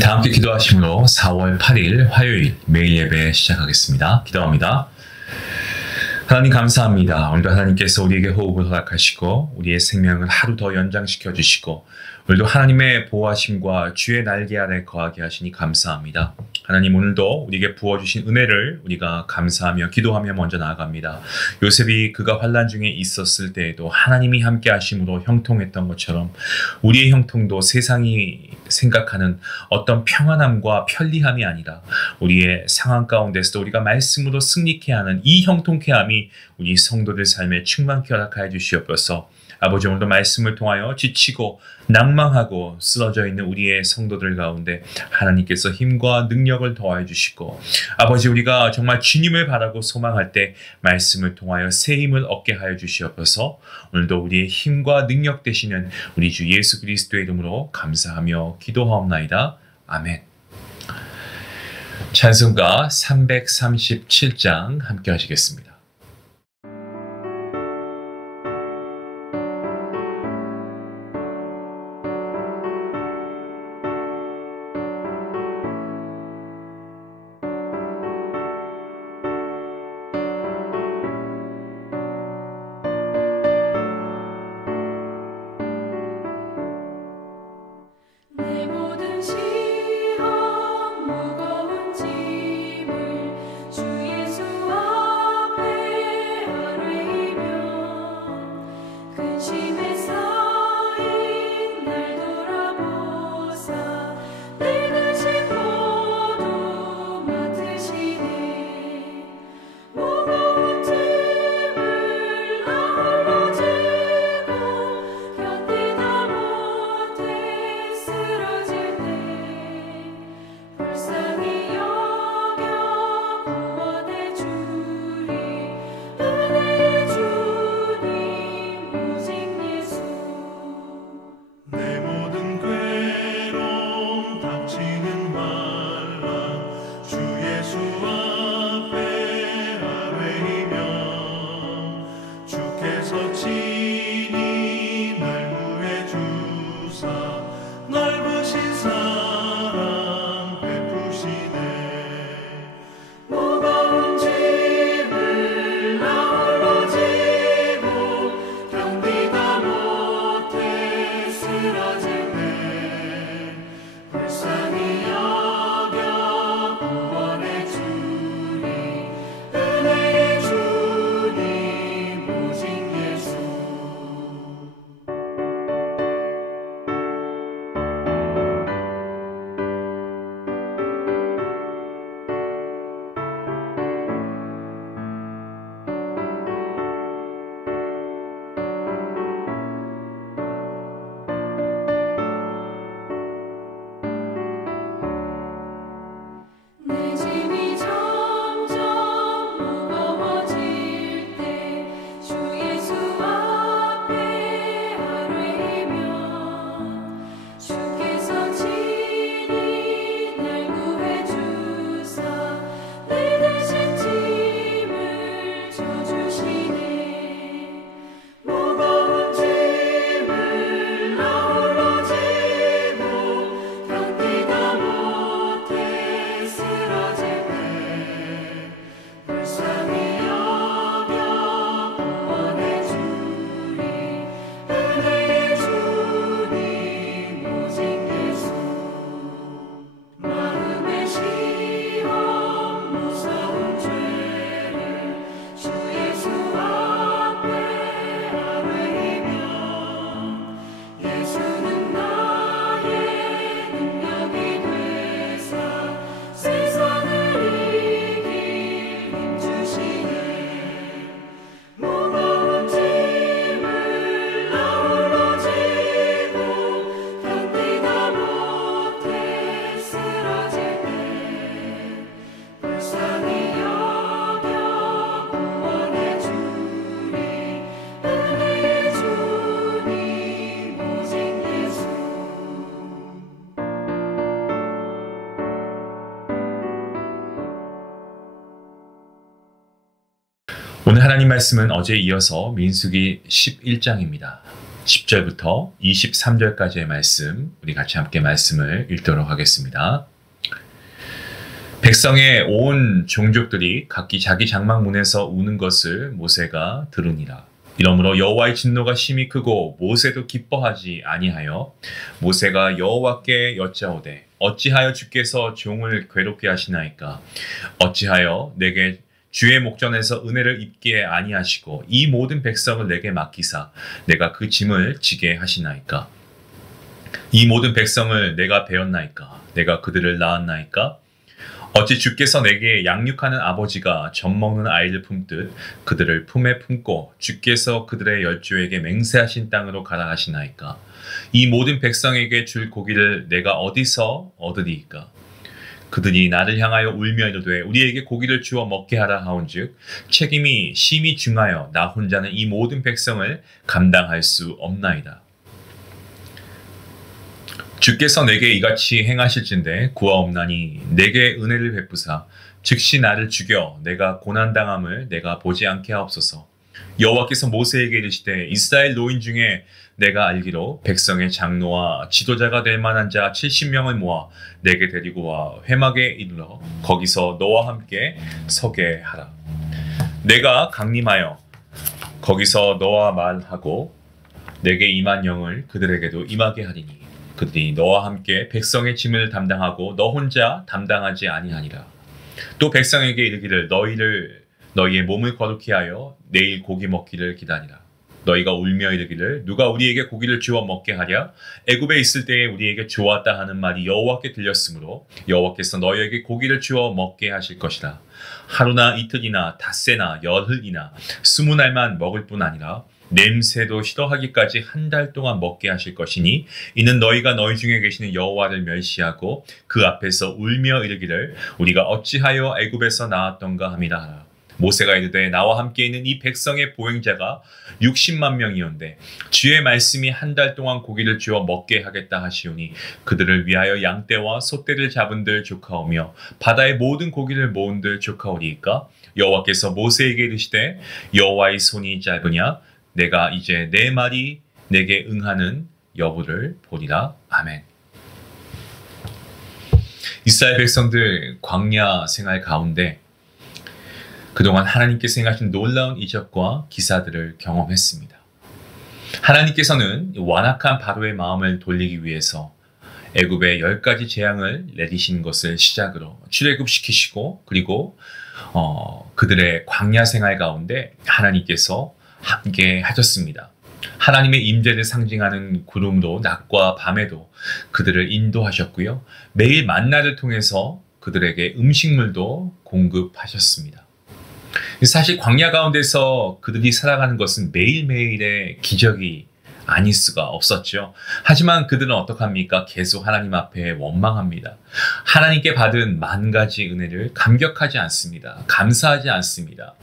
다 함께 기도하심으로 4월 8일 화요일 매일 예배 시작하겠습니다. 기도합니다. 하나님 감사합니다. 오늘도 하나님께서 우리에게 호흡을 허락하시고 우리의 생명을 하루 더 연장시켜 주시고 오늘도 하나님의 보호하심과 주의 날개 아래 거하게 하시니 감사합니다. 하나님, 오늘도 우리에게 부어주신 은혜를 우리가 감사하며 기도하며 먼저 나아갑니다. 요셉이 그가 환난 중에 있었을 때에도 하나님이 함께 하심으로 형통했던 것처럼 우리의 형통도 세상이 생각하는 어떤 평안함과 편리함이 아니라 우리의 상황 가운데서도 우리가 말씀으로 승리케 하는 이 형통케 함이 우리 성도들 삶에 충만케 허락하여 주시옵소서. 아버지, 오늘도 말씀을 통하여 지치고 낭망하고 쓰러져 있는 우리의 성도들 가운데 하나님께서 힘과 능력을 더하여 주시고, 아버지, 우리가 정말 주님을 바라고 소망할 때 말씀을 통하여 새 힘을 얻게 하여 주시옵소서. 오늘도 우리의 힘과 능력 되시는 우리 주 예수 그리스도의 이름으로 감사하며 기도하옵나이다. 아멘. 찬송가 337장 함께 하시겠습니다. 오늘 하나님 말씀은 어제에 이어서 민수기 11장입니다. 10절부터 23절까지의 말씀, 우리 같이 함께 말씀을 읽도록 하겠습니다. 백성의 온 종족들이 각기 자기 장막문에서 우는 것을 모세가 들으니라. 이러므로 여호와의 진노가 심히 크고 모세도 기뻐하지 아니하여 모세가 여호와께 여짜오되 어찌하여 주께서 종을 괴롭게 하시나이까? 어찌하여 내게 주의 목전에서 은혜를 입게 아니하시고 이 모든 백성을 내게 맡기사 내가 그 짐을 지게 하시나이까? 이 모든 백성을 내가 배웠나이까? 내가 그들을 낳았나이까? 어찌 주께서 내게 양육하는 아버지가 젖먹는 아이를 품듯 그들을 품에 품고 주께서 그들의 열조에게 맹세하신 땅으로 가라 하시나이까? 이 모든 백성에게 줄 고기를 내가 어디서 얻으리이까? 그들이 나를 향하여 울며 이르되 우리에게 고기를 주어 먹게 하라 하온즉 책임이 심히 중하여 나 혼자는 이 모든 백성을 감당할 수 없나이다. 주께서 내게 이같이 행하실진대 구하옵나니 내게 은혜를 베푸사 즉시 나를 죽여 내가 고난당함을 내가 보지 않게 하옵소서. 여호와께서 모세에게 이르시되 이스라엘 노인 중에 내가 알기로 백성의 장로와 지도자가 될 만한 자 70명을 모아 내게 데리고 와 회막에 이르러 거기서 너와 함께 서게 하라. 내가 강림하여 거기서 너와 말하고 내게 임한 영을 그들에게도 임하게 하리니 그들이 너와 함께 백성의 짐을 담당하고 너 혼자 담당하지 아니하니라. 또 백성에게 이르기를 너희의 몸을 거룩히 하여 내일 고기 먹기를 기다리라. 너희가 울며 이르기를 누가 우리에게 고기를 주어 먹게 하랴? 애굽에 있을 때에 우리에게 주었다 하는 말이 여호와께 들렸으므로 여호와께서 너희에게 고기를 주어 먹게 하실 것이라. 하루나 이틀이나 닷새나 열흘이나 20날만 먹을 뿐 아니라 냄새도 싫어하기까지 한 달 동안 먹게 하실 것이니 이는 너희가 너희 중에 계시는 여호와를 멸시하고 그 앞에서 울며 이르기를 우리가 어찌하여 애굽에서 나왔던가 함이라 하라. 모세가 이르되 나와 함께 있는 이 백성의 보행자가 60만 명이온데 주의 말씀이 한 달 동안 고기를 주어 먹게 하겠다 하시오니 그들을 위하여 양떼와 소떼를 잡은들 조카오며 바다의 모든 고기를 모은들 조카오리이까? 여호와께서 모세에게 이르시되 여호와의 손이 짧으냐? 내가 이제 내 말이 내게 응하는 여부를 보리라. 아멘. 이스라엘 백성들 광야 생활 가운데 그동안 하나님께서 행하신 놀라운 이적과 기사들을 경험했습니다. 하나님께서는 완악한 바로의 마음을 돌리기 위해서 애굽에 10가지 재앙을 내리신 것을 시작으로 출애굽시키시고 그리고 그들의 광야 생활 가운데 하나님께서 함께 하셨습니다. 하나님의 임재를 상징하는 구름으로 낮과 밤에도 그들을 인도하셨고요. 매일 만나를 통해서 그들에게 음식물도 공급하셨습니다. 사실 광야 가운데서 그들이 살아가는 것은 매일매일의 기적이 아닐 수가 없었죠. 하지만 그들은 어떡합니까? 계속 하나님 앞에 원망합니다. 하나님께 받은 10,000가지 은혜를 감격하지 않습니다. 감사하지 않습니다.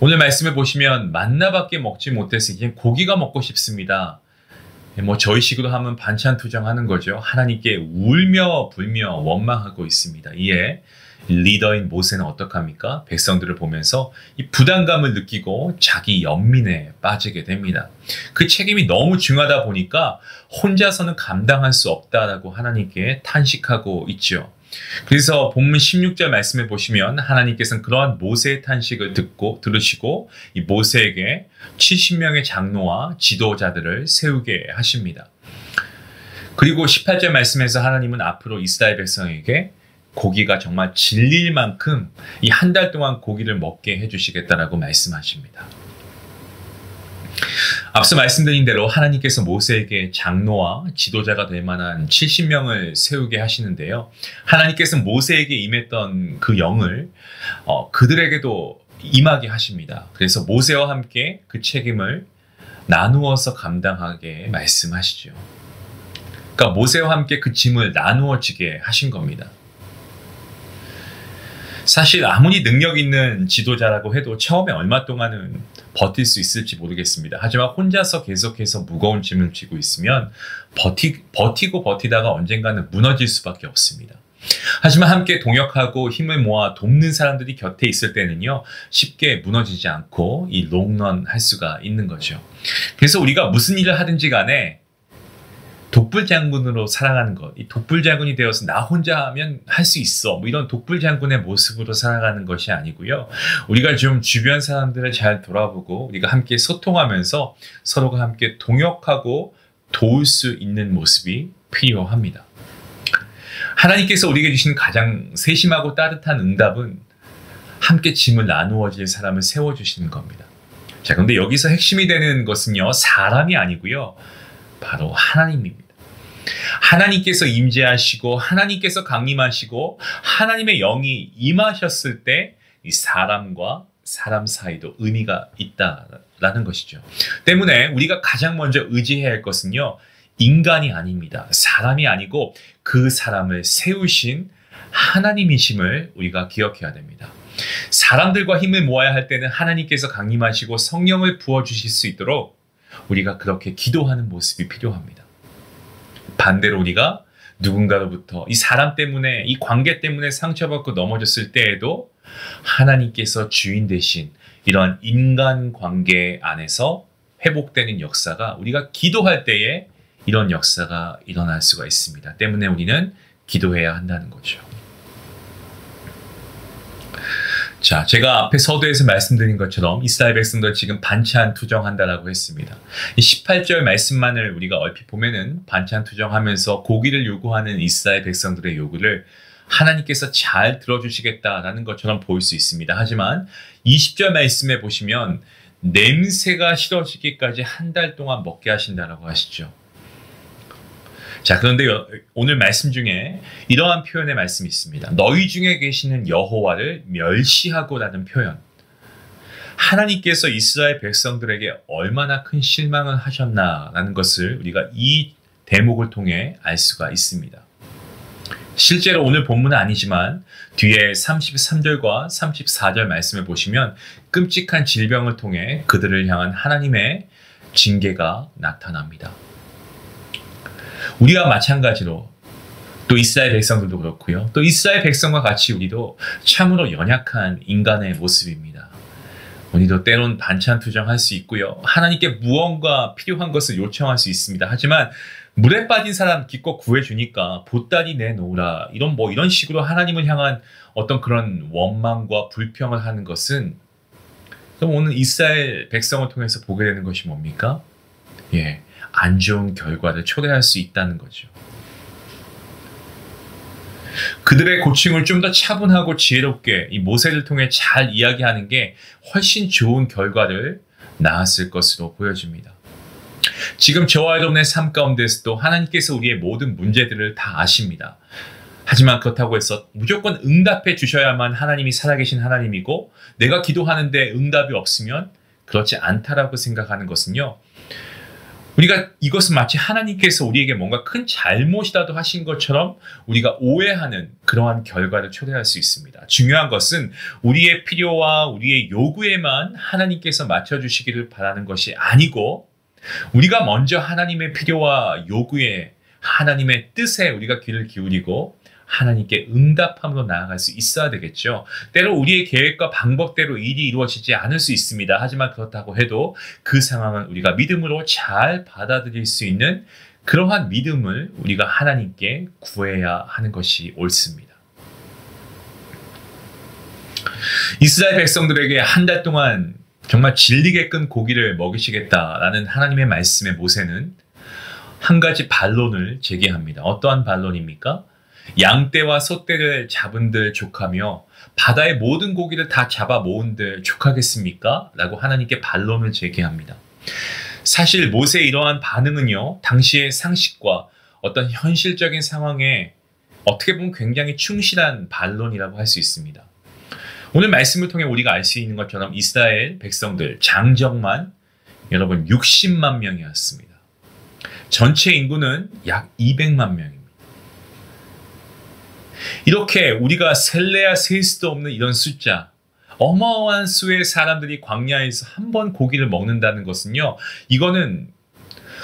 오늘 말씀을 보시면 만나밖에 먹지 못해서 이제 고기가 먹고 싶습니다. 저희식으로 하면 반찬 투정하는 거죠. 하나님께 울며 불며 원망하고 있습니다. 이에 리더인 모세는 어떡합니까? 백성들을 보면서 이 부담감을 느끼고 자기 연민에 빠지게 됩니다. 그 책임이 너무 중하다 보니까 혼자서는 감당할 수 없다라고 하나님께 탄식하고 있죠. 그래서 본문 16절 말씀을 보시면 하나님께서는 그러한 모세의 탄식을 들으시고 이 모세에게 70명의 장로와 지도자들을 세우게 하십니다. 그리고 18절 말씀에서 하나님은 앞으로 이스라엘 백성에게 고기가 정말 질릴 만큼 이 한 달 동안 고기를 먹게 해주시겠다라고 말씀하십니다. 앞서 말씀드린 대로 하나님께서 모세에게 장로와 지도자가 될 만한 70명을 세우게 하시는데요. 하나님께서 모세에게 임했던 그 영을 그들에게도 임하게 하십니다. 그래서 모세와 함께 그 책임을 나누어서 감당하게 말씀하시죠. 그러니까 모세와 함께 그 짐을 나누어지게 하신 겁니다. 사실 아무리 능력 있는 지도자라고 해도 처음에 얼마 동안은 버틸 수 있을지 모르겠습니다. 하지만 혼자서 계속해서 무거운 짐을 지고 있으면 버티고 버티다가 언젠가는 무너질 수밖에 없습니다. 하지만 함께 동역하고 힘을 모아 돕는 사람들이 곁에 있을 때는요, 쉽게 무너지지 않고 이 롱런 할 수가 있는 거죠. 그래서 우리가 무슨 일을 하든지 간에 독불장군으로 살아가는 것, 이 독불장군이 되어서 나 혼자 하면 할 수 있어, 뭐 이런 독불장군의 모습으로 살아가는 것이 아니고요. 우리가 좀 주변 사람들을 잘 돌아보고 우리가 함께 소통하면서 서로가 함께 동역하고 도울 수 있는 모습이 필요합니다. 하나님께서 우리에게 주신 가장 세심하고 따뜻한 응답은 함께 짐을 나누어질 사람을 세워주시는 겁니다. 자, 그런데 여기서 핵심이 되는 것은요, 사람이 아니고요, 바로 하나님입니다. 하나님께서 임재하시고 하나님께서 강림하시고 하나님의 영이 임하셨을 때 이 사람과 사람 사이도 의미가 있다라는 것이죠. 때문에 우리가 가장 먼저 의지해야 할 것은요, 인간이 아닙니다. 사람이 아니고 그 사람을 세우신 하나님이심을 우리가 기억해야 됩니다. 사람들과 힘을 모아야 할 때는 하나님께서 강림하시고 성령을 부어주실 수 있도록 우리가 그렇게 기도하는 모습이 필요합니다. 반대로 우리가 누군가로부터 이 사람 때문에, 이 관계 때문에 상처받고 넘어졌을 때에도 하나님께서 주인 되신 이런 인간관계 안에서 회복되는 역사가, 우리가 기도할 때에 이런 역사가 일어날 수가 있습니다. 때문에 우리는 기도해야 한다는 거죠. 자, 제가 앞에 서두에서 말씀드린 것처럼 이스라엘 백성들 지금 반찬 투정한다라고 했습니다. 이 18절 말씀만을 우리가 얼핏 보면은 반찬 투정하면서 고기를 요구하는 이스라엘 백성들의 요구를 하나님께서 잘 들어주시겠다라는 것처럼 보일 수 있습니다. 하지만 20절 말씀에 보시면 냄새가 싫어지기까지 한 달 동안 먹게 하신다라고 하시죠. 자, 그런데 오늘 말씀 중에 이러한 표현의 말씀이 있습니다. 너희 중에 계시는 여호와를 멸시하고라는 표현. 하나님께서 이스라엘 백성들에게 얼마나 큰 실망을 하셨나라는 것을 우리가 이 대목을 통해 알 수가 있습니다. 실제로 오늘 본문은 아니지만 뒤에 33절과 34절 말씀을 보시면 끔찍한 질병을 통해 그들을 향한 하나님의 징계가 나타납니다. 우리와 마찬가지로 또 이스라엘 백성들도 그렇고요. 또 이스라엘 백성과 같이 우리도 참으로 연약한 인간의 모습입니다. 우리도 때론 반찬 투정할 수 있고요. 하나님께 무언가 필요한 것을 요청할 수 있습니다. 하지만 물에 빠진 사람 기껏 구해주니까 보따리 내놓으라, 이런 식으로 하나님을 향한 어떤 그런 원망과 불평을 하는 것은, 그럼 오늘 이스라엘 백성을 통해서 보게 되는 것이 뭡니까? 안 좋은 결과를 초래할 수 있다는 거죠. 그들의 고충을 좀 더 차분하고 지혜롭게 이 모세를 통해 잘 이야기하는 게 훨씬 좋은 결과를 낳았을 것으로 보여집니다. 지금 저와 여러분의 삶 가운데서도 하나님께서 우리의 모든 문제들을 다 아십니다. 하지만 그렇다고 해서 무조건 응답해 주셔야만 하나님이 살아계신 하나님이고, 내가 기도하는데 응답이 없으면 그렇지 않다라고 생각하는 것은요, 우리가 이것은 마치 하나님께서 우리에게 뭔가 큰 잘못이라도 하신 것처럼 우리가 오해하는 그러한 결과를 초래할 수 있습니다. 중요한 것은 우리의 필요와 우리의 요구에만 하나님께서 맞춰주시기를 바라는 것이 아니고, 우리가 먼저 하나님의 필요와 요구에, 하나님의 뜻에 우리가 귀를 기울이고 하나님께 응답함으로 나아갈 수 있어야 되겠죠. 때로 우리의 계획과 방법대로 일이 이루어지지 않을 수 있습니다. 하지만 그렇다고 해도 그 상황은 우리가 믿음으로 잘 받아들일 수 있는 그러한 믿음을 우리가 하나님께 구해야 하는 것이 옳습니다. 이스라엘 백성들에게 한 달 동안 정말 질리게 끈 고기를 먹이시겠다라는 하나님의 말씀에 모세는 한 가지 반론을 제기합니다. 어떠한 반론입니까? 양떼와 소떼를 잡은들 족하며 바다의 모든 고기를 다 잡아 모은들 족하겠습니까? 라고 하나님께 반론을 제기합니다. 사실 모세의 이러한 반응은요, 당시의 상식과 어떤 현실적인 상황에 어떻게 보면 굉장히 충실한 반론이라고 할 수 있습니다. 오늘 말씀을 통해 우리가 알 수 있는 것처럼 이스라엘 백성들 장정만 여러분 60만 명이었습니다. 전체 인구는 약 200만 명입니다. 이렇게 우리가 셀래야 셀 수도 없는 이런 숫자, 어마어마한 수의 사람들이 광야에서 한 번 고기를 먹는다는 것은요, 이거는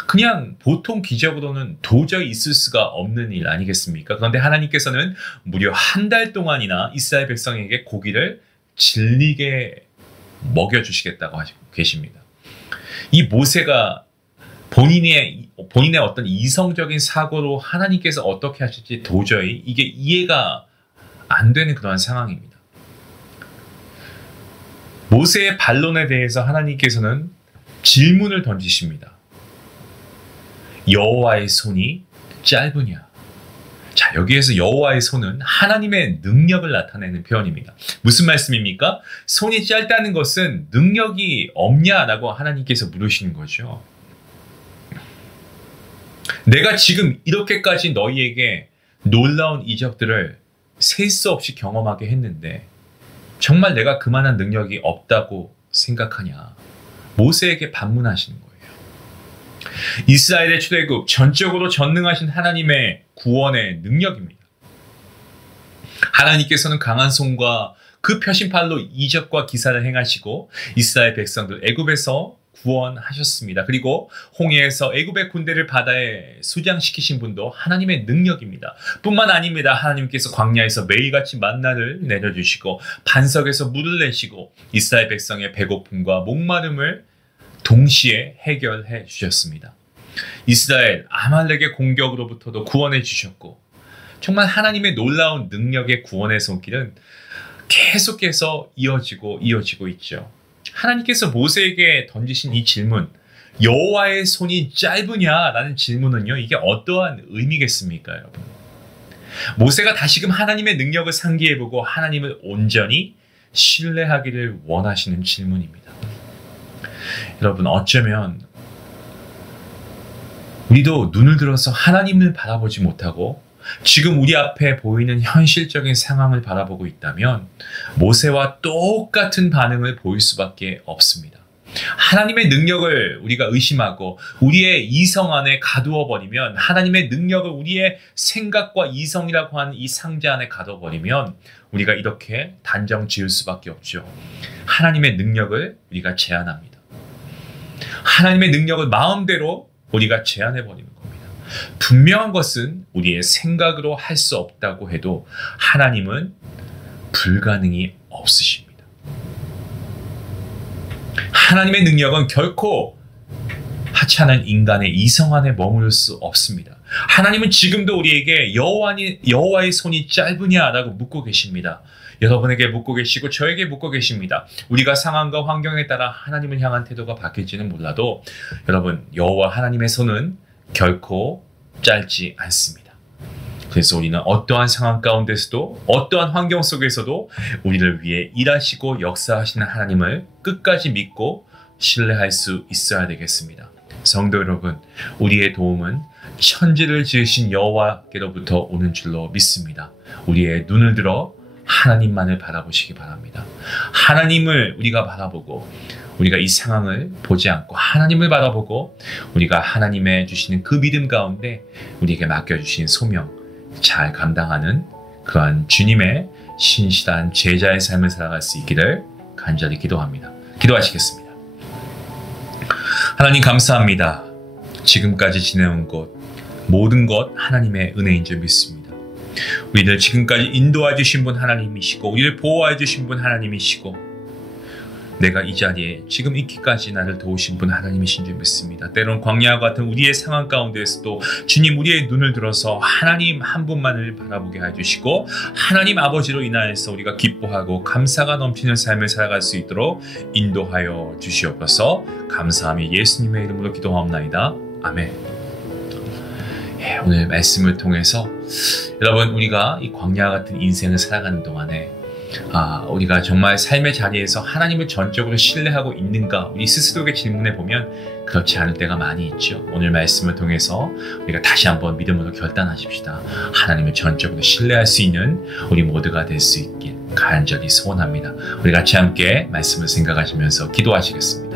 그냥 보통 기적으로는 도저히 있을 수가 없는 일 아니겠습니까? 그런데 하나님께서는 무려 한 달 동안이나 이스라엘 백성에게 고기를 질리게 먹여주시겠다고 하시고 계십니다. 이 모세가 본인의 어떤 이성적인 사고로 하나님께서 어떻게 하실지 도저히 이게 이해가 안 되는 그런 상황입니다. 모세의 반론에 대해서 하나님께서는 질문을 던지십니다. 여호와의 손이 짧으냐? 자, 여기에서 여호와의 손은 하나님의 능력을 나타내는 표현입니다. 무슨 말씀입니까? 손이 짧다는 것은 능력이 없냐라고 하나님께서 물으시는 거죠. 내가 지금 이렇게까지 너희에게 놀라운 이적들을 셀 수 없이 경험하게 했는데 정말 내가 그만한 능력이 없다고 생각하냐? 모세에게 반문하시는 거예요. 이스라엘의 출애굽, 전적으로 전능하신 하나님의 구원의 능력입니다. 하나님께서는 강한 손과 그 펴신 팔로 이적과 기사를 행하시고 이스라엘 백성들 애굽에서 구원하셨습니다. 그리고 홍해에서 애굽의 군대를 바다에 수장시키신 분도 하나님의 능력입니다. 뿐만 아닙니다. 하나님께서 광야에서 매일같이 만나를 내려주시고 반석에서 물을 내시고 이스라엘 백성의 배고픔과 목마름을 동시에 해결해 주셨습니다. 이스라엘 아말렉의 공격으로부터도 구원해 주셨고 정말 하나님의 놀라운 능력의 구원의 손길은 계속해서 이어지고 있죠. 하나님께서 모세에게 던지신 이 질문, 여호와의 손이 짧으냐라는 질문은요, 이게 어떠한 의미겠습니까, 여러분? 모세가 다시금 하나님의 능력을 상기해보고 하나님을 온전히 신뢰하기를 원하시는 질문입니다. 여러분, 어쩌면 우리도 눈을 들어서 하나님을 바라보지 못하고 지금 우리 앞에 보이는 현실적인 상황을 바라보고 있다면 모세와 똑같은 반응을 보일 수밖에 없습니다. 하나님의 능력을 우리가 의심하고 우리의 이성 안에 가두어 버리면, 하나님의 능력을 우리의 생각과 이성이라고 하는 이 상자 안에 가둬 버리면 우리가 이렇게 단정 지을 수밖에 없죠. 하나님의 능력을 우리가 제한합니다. 하나님의 능력을 마음대로 우리가 제한해 버리는 겁니다. 분명한 것은 우리의 생각으로 할 수 없다고 해도 하나님은 불가능이 없으십니다. 하나님의 능력은 결코 하찮은 인간의 이성 안에 머무를 수 없습니다. 하나님은 지금도 우리에게 여호와의 손이 짧으냐라고 묻고 계십니다. 여러분에게 묻고 계시고 저에게 묻고 계십니다. 우리가 상황과 환경에 따라 하나님을 향한 태도가 바뀔지는 몰라도 여러분, 여호와 하나님의 손은 결코 짧지 않습니다. 그래서 우리는 어떠한 상황 가운데서도 어떠한 환경 속에서도 우리를 위해 일하시고 역사하시는 하나님을 끝까지 믿고 신뢰할 수 있어야 되겠습니다. 성도 여러분, 우리의 도움은 천지를 지으신 여호와께로부터 오는 줄로 믿습니다. 우리의 눈을 들어 하나님만을 바라보시기 바랍니다. 하나님을 우리가 바라보고 우리가 이 상황을 보지 않고 하나님을 바라보고 우리가 하나님의 주시는 그 믿음 가운데 우리에게 맡겨주신 소명 잘 감당하는 그러한 주님의 신실한 제자의 삶을 살아갈 수 있기를 간절히 기도합니다. 기도하시겠습니다. 하나님 감사합니다. 지금까지 지내온 것 모든 것 하나님의 은혜인 줄 믿습니다. 우리를 지금까지 인도해 주신 분 하나님이시고 우리를 보호해 주신 분 하나님이시고 내가 이 자리에 지금 있기까지 나를 도우신 분 하나님이신 줄 믿습니다. 때론 광야와 같은 우리의 상황 가운데에서도 주님 우리의 눈을 들어서 하나님 한 분만을 바라보게 해주시고 하나님 아버지로 인하여서 우리가 기뻐하고 감사가 넘치는 삶을 살아갈 수 있도록 인도하여 주시옵소서. 감사함이 예수님의 이름으로 기도하옵나이다. 아멘. 오늘 말씀을 통해서 여러분 우리가 이 광야와 같은 인생을 살아가는 동안에 우리가 정말 삶의 자리에서 하나님을 전적으로 신뢰하고 있는가 우리 스스로에게 질문해 보면 그렇지 않을 때가 많이 있죠. 오늘 말씀을 통해서 우리가 다시 한번 믿음으로 결단하십시다. 하나님을 전적으로 신뢰할 수 있는 우리 모두가 될 수 있길 간절히 소원합니다. 우리 같이 함께 말씀을 생각하시면서 기도하시겠습니다.